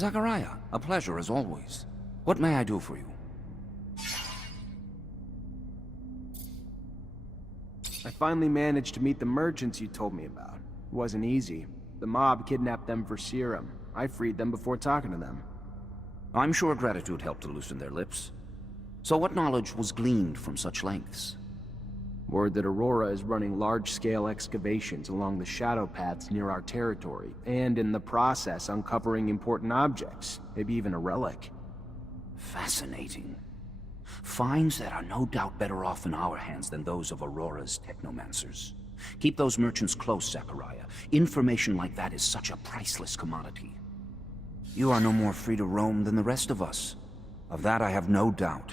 Zachariah, a pleasure as always. What may I do for you? I finally managed to meet the merchants you told me about. It wasn't easy. The mob kidnapped them for serum. I freed them before talking to them. I'm sure gratitude helped to loosen their lips. So what knowledge was gleaned from such lengths? Word that Aurora is running large-scale excavations along the shadow paths near our territory, and in the process uncovering important objects, maybe even a relic. Fascinating. Finds that are no doubt better off in our hands than those of Aurora's technomancers. Keep those merchants close, Zachariah. Information like that is such a priceless commodity. You are no more free to roam than the rest of us. Of that I have no doubt.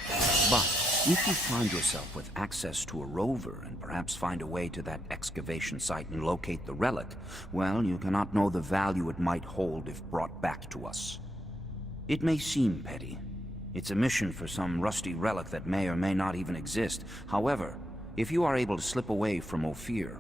But if you find yourself with access to a rover and perhaps find a way to that excavation site and locate the relic, well, you cannot know the value it might hold if brought back to us. It may seem petty. It's a mission for some rusty relic that may or may not even exist. However, if you are able to slip away from Ophir,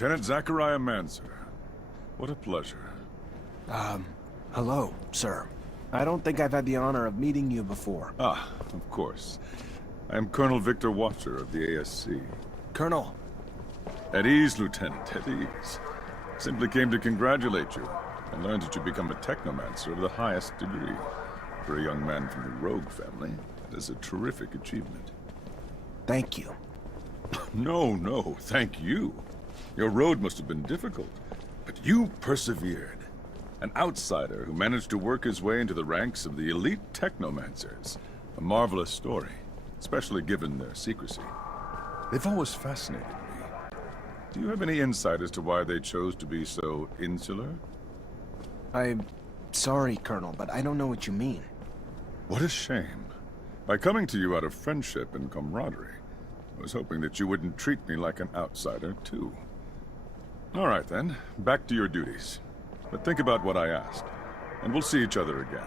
Lieutenant Zachariah Mancer. What a pleasure. Hello, sir. I don't think I've had the honor of meeting you before. Ah, of course. I am Colonel Victor Watcher of the ASC. Colonel. At ease, Lieutenant, at ease. Simply came to congratulate you and learned that you become a technomancer of the highest degree. For a young man from the Rogue family, that is a terrific achievement. Thank you. No, thank you. Your road must have been difficult, but you persevered. An outsider who managed to work his way into the ranks of the elite technomancers. A marvelous story, especially given their secrecy. They've always fascinated me. Do you have any insight as to why they chose to be so insular? I'm sorry, Colonel, but I don't know what you mean. What a shame. By coming to you out of friendship and camaraderie, I was hoping that you wouldn't treat me like an outsider, too. All right then, back to your duties. But think about what I asked, and we'll see each other again.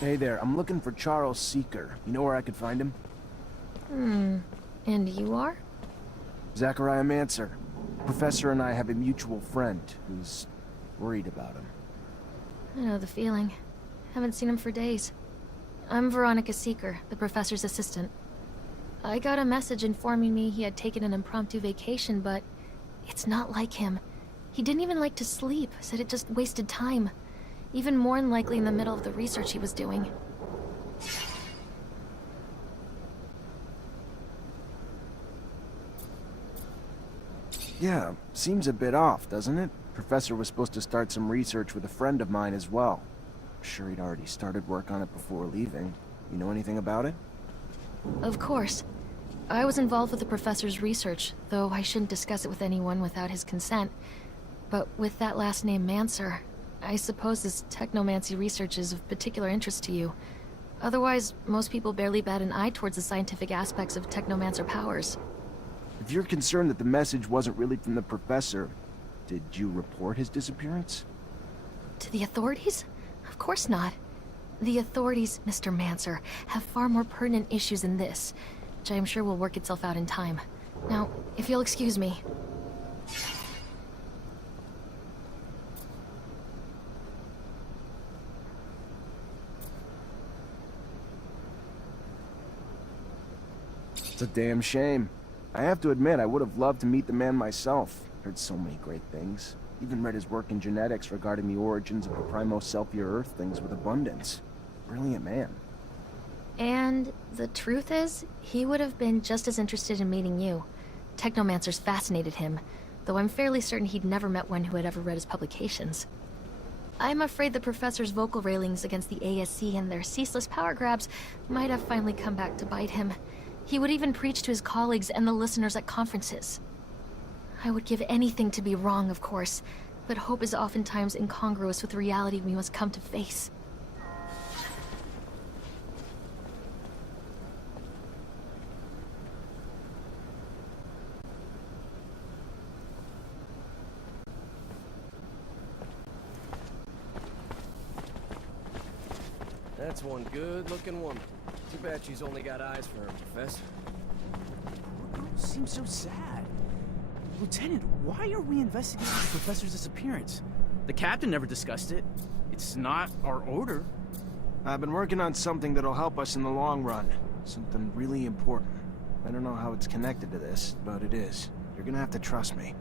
Hey there, I'm looking for Charles Seeker. You know where I could find him? And you are? Zachariah Mancer. Professor and I have a mutual friend who's worried about him. I know the feeling. Haven't seen him for days. I'm Veronica Seeker, the professor's assistant. I got a message informing me he had taken an impromptu vacation, but it's not like him. He didn't even like to sleep, said it just wasted time. Even more than likely in the middle of the research he was doing. Yeah, seems a bit off, doesn't it? Professor was supposed to start some research with a friend of mine as well. I'm sure he'd already started work on it before leaving. You know anything about it? Of course. I was involved with the professor's research, though I shouldn't discuss it with anyone without his consent. But with that last name, Mancer, I suppose this technomancy research is of particular interest to you. Otherwise, most people barely bat an eye towards the scientific aspects of technomancer powers. If you're concerned that the message wasn't really from the professor, did you report his disappearance? To the authorities? Of course not. The authorities, Mr. Mancer, have far more pertinent issues than this, which I am sure will work itself out in time. Now, if you'll excuse me. It's a damn shame. I have to admit, I would have loved to meet the man myself. Heard so many great things. Even read his work in genetics regarding the origins of the Primo-Selfia Earthlings with abundance. Brilliant man. And the truth is, he would have been just as interested in meeting you. Technomancers fascinated him, though I'm fairly certain he'd never met one who had ever read his publications. I'm afraid the professor's vocal railings against the ASC and their ceaseless power grabs might have finally come back to bite him. He would even preach to his colleagues and the listeners at conferences. I would give anything to be wrong, of course, but hope is oftentimes incongruous with the reality we must come to face. That's one good-looking woman. Too bad she's only got eyes for her, Professor. Seems so sad. Lieutenant, why are we investigating the professor's disappearance? The captain never discussed it. It's not our order. I've been working on something that'll help us in the long run. Something really important. I don't know how it's connected to this, but it is. You're gonna have to trust me.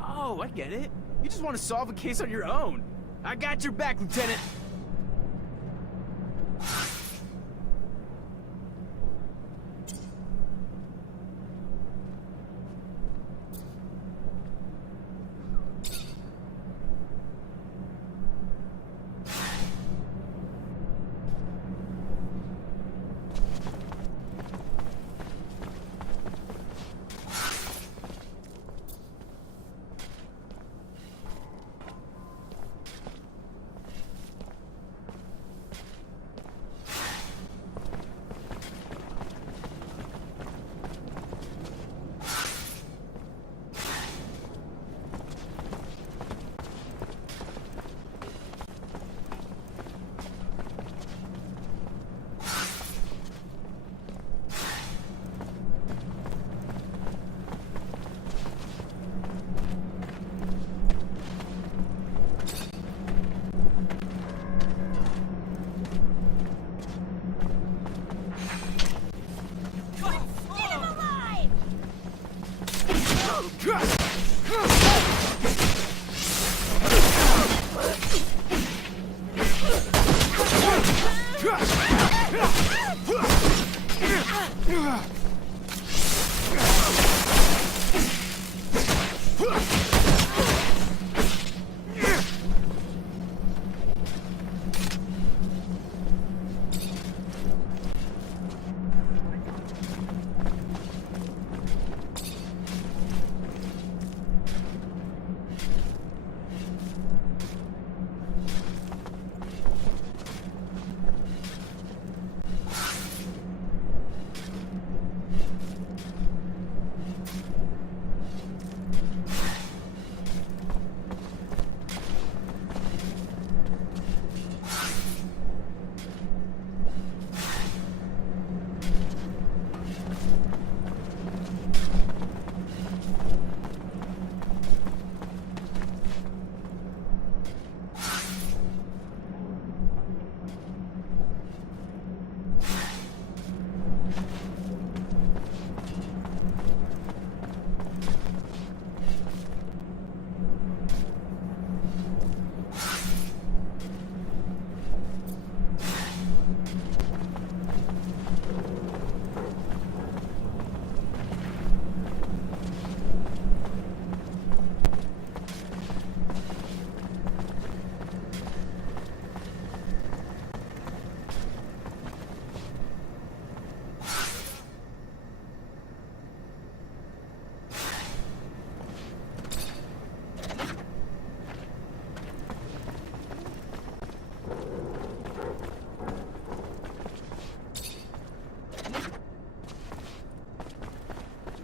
Oh, I get it. You just want to solve a case on your own. I got your back, Lieutenant.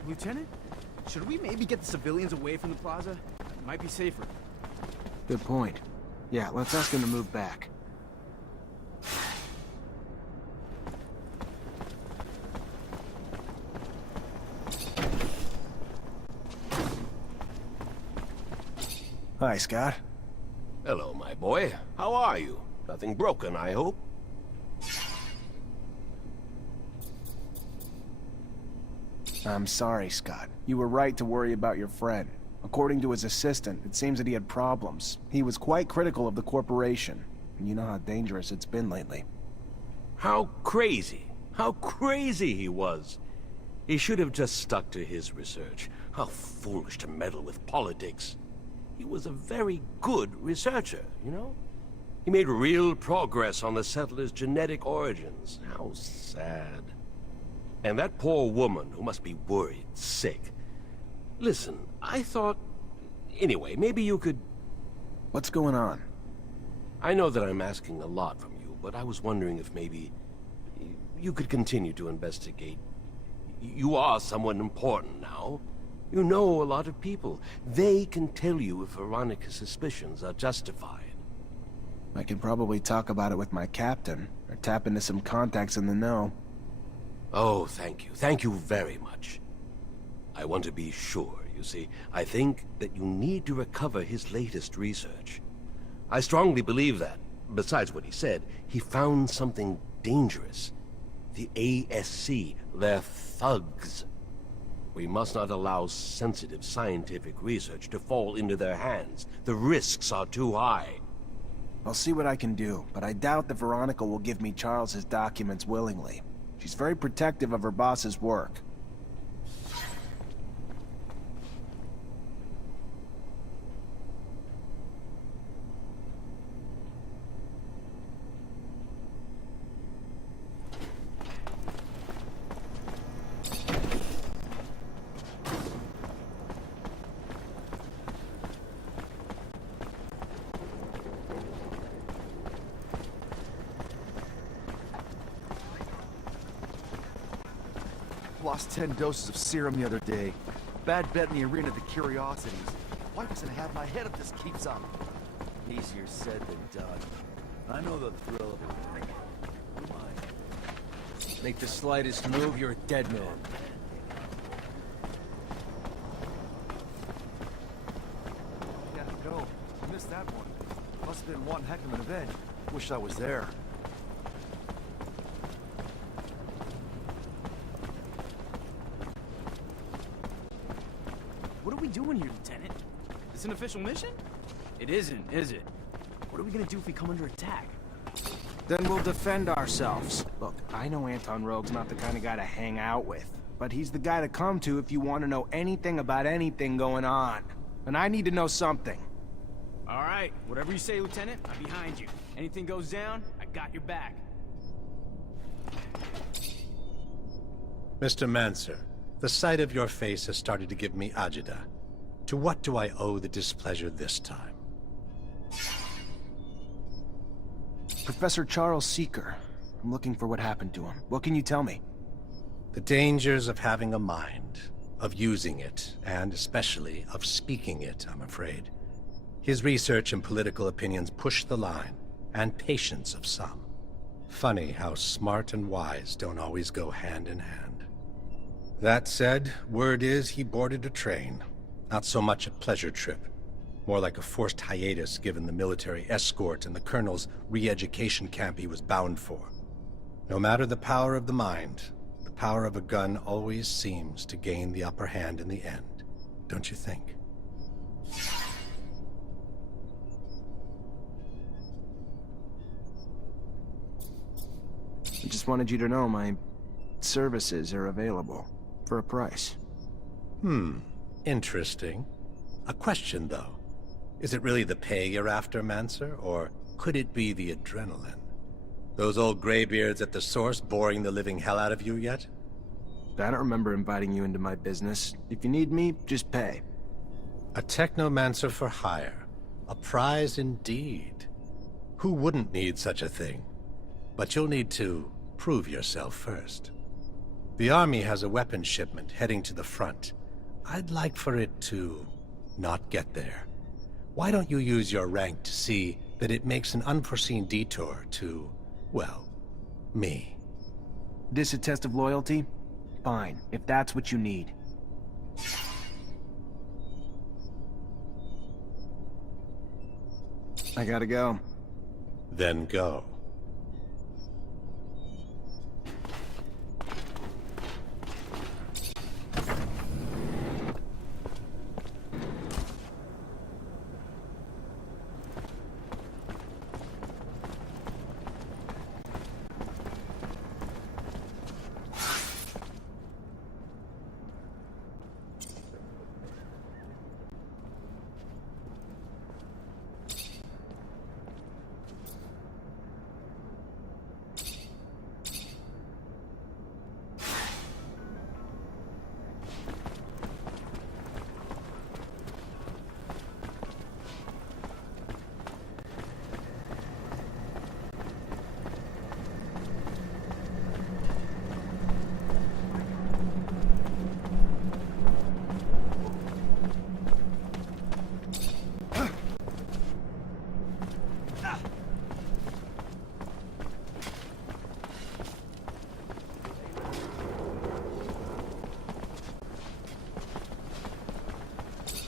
Lieutenant? Should we maybe get the civilians away from the plaza? It might be safer. Good point. Yeah, let's ask him to move back. Hi, Scott. Hello, my boy. How are you? Nothing broken, I hope? I'm sorry, Scott. You were right to worry about your friend. According to his assistant, it seems that he had problems. He was quite critical of the corporation. And you know how dangerous it's been lately. How crazy he was. He should have just stuck to his research. How foolish to meddle with politics. He was a very good researcher, you know? He made real progress on the settlers' genetic origins. How sad. And that poor woman who must be worried, sick. Listen, I thought... Anyway, maybe you could... What's going on? I know that I'm asking a lot from you, but I was wondering if maybe... you could continue to investigate. You are someone important now. You know a lot of people. They can tell you if Veronica's suspicions are justified. I can probably talk about it with my captain, or tap into some contacts in the know. Oh, thank you. Thank you very much. I want to be sure, you see. I think that you need to recover his latest research. I strongly believe that, besides what he said, he found something dangerous. The ASC, they're thugs. We must not allow sensitive scientific research to fall into their hands. The risks are too high. I'll see what I can do, but I doubt that Veronica will give me Charles's documents willingly. She's very protective of her boss's work. Lost 10 doses of serum the other day. Bad bet in the arena of the curiosities. Why doesn't I have my head if this keeps up? Easier said than done. I know the thrill of it. Who am I? Make the slightest move, you're a dead man. Yeah, go. I missed that one. Must have been one heck of an event. Wish I was there. What are we doing here, Lieutenant? Is this an official mission? It isn't, is it? What are we gonna do if we come under attack? Then we'll defend ourselves. Look, I know Anton Rogue's not the kind of guy to hang out with, but he's the guy to come to if you want to know anything about anything going on. And I need to know something. All right, whatever you say, Lieutenant, I'm behind you. Anything goes down, I got your back. Mr. Mancer, the sight of your face has started to give me agita. To what do I owe the displeasure this time? Professor Charles Seeker. I'm looking for what happened to him. What can you tell me? The dangers of having a mind, of using it, and especially of speaking it, I'm afraid. His research and political opinions push the line, and patience of some. Funny how smart and wise don't always go hand in hand. That said, word is he boarded a train. Not so much a pleasure trip. More like a forced hiatus given the military escort and the colonel's re-education camp he was bound for. No matter the power of the mind, the power of a gun always seems to gain the upper hand in the end, don't you think? I just wanted you to know my services are available for a price. Interesting. A question, though. Is it really the pay you're after, Mancer, or could it be the adrenaline? Those old graybeards at the source boring the living hell out of you yet? I don't remember inviting you into my business. If you need me, just pay. A Technomancer for hire. A prize indeed. Who wouldn't need such a thing? But you'll need to prove yourself first. The Army has a weapons shipment heading to the front. I'd like for it to not get there. Why don't you use your rank to see that it makes an unforeseen detour to, well, me? This a test of loyalty? Fine, if that's what you need. I gotta go. Then go.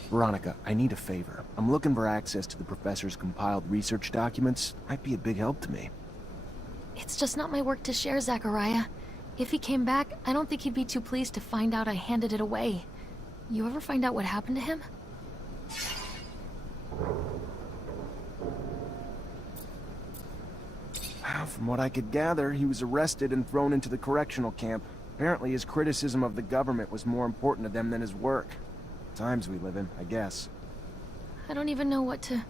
Veronica, I need a favor. I'm looking for access to the professor's compiled research documents. Might be a big help to me. It's just not my work to share, Zachariah. If he came back, I don't think he'd be too pleased to find out I handed it away. You ever find out what happened to him? From what I could gather, he was arrested and thrown into the correctional camp. Apparently his criticism of the government was more important to them than his work. Times we live in, I guess. I don't even know what to...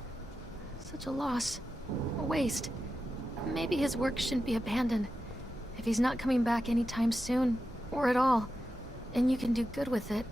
Such a loss. A waste. Maybe his work shouldn't be abandoned. If he's not coming back anytime soon, or at all, and you can do good with it.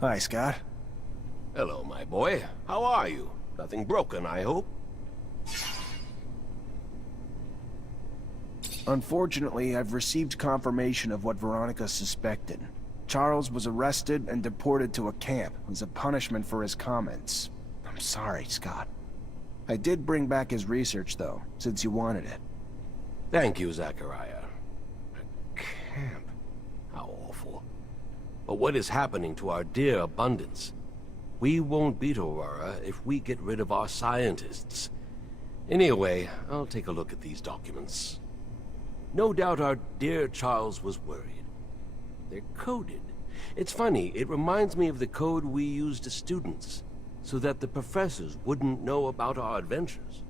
Hi, Scott. Hello, my boy. How are you? Nothing broken, I hope? Unfortunately, I've received confirmation of what Veronica suspected. Charles was arrested and deported to a camp as a punishment for his comments. I'm sorry, Scott. I did bring back his research, though, since you wanted it. Thank you, Zachariah. A camp? How awful. But what is happening to our dear abundance? We won't beat Aurora if we get rid of our scientists. Anyway, I'll take a look at these documents. No doubt our dear Charles was worried. They're coded. It's funny, it reminds me of the code we used as students, so that the professors wouldn't know about our adventures.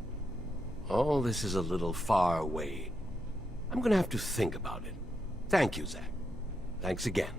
All this is a little far away. I'm gonna have to think about it. Thank you, Zach. Thanks again.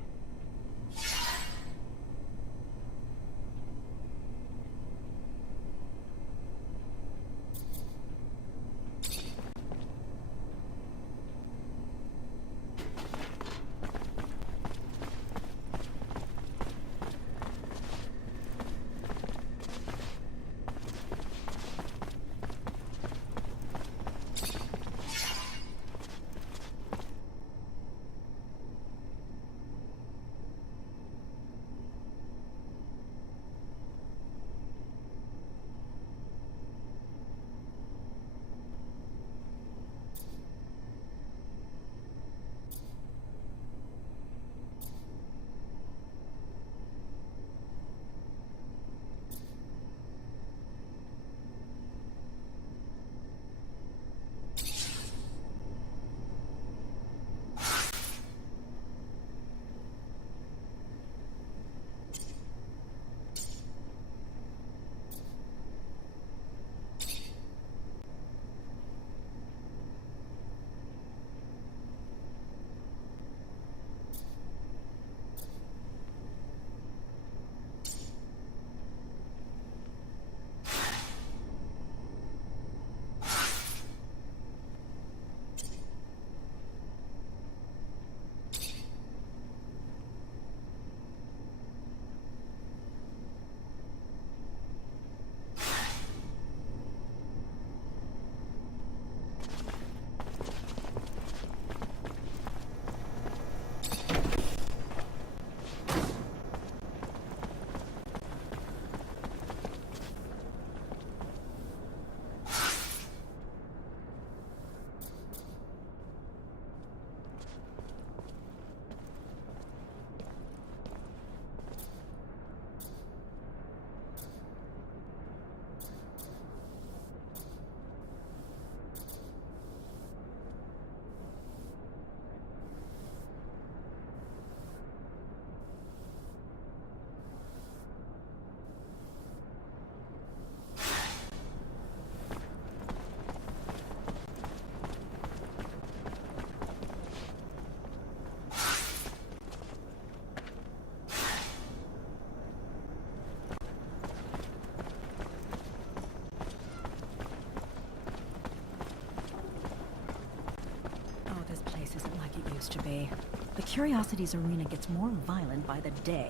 To be. The Curiosities arena gets more violent by the day.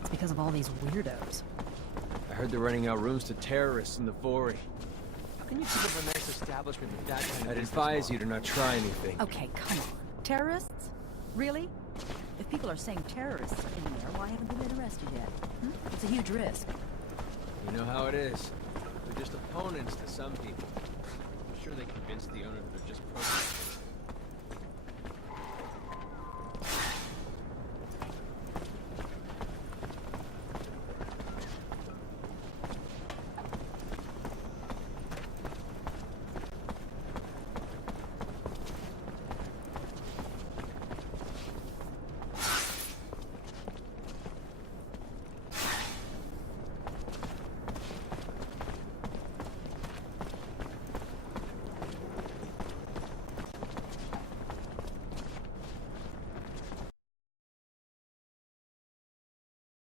It's because of all these weirdos. I heard they're renting out rooms to terrorists in the Vori. How can you keep up a nice establishment with that kind of I'd advise you to not try anything. Okay, come on. Terrorists? Really? If people are saying terrorists are in there, why haven't they been arrested yet? It's a huge risk. You know how it is. They're just opponents to some people. I'm sure they convinced the owner that they're just protesters.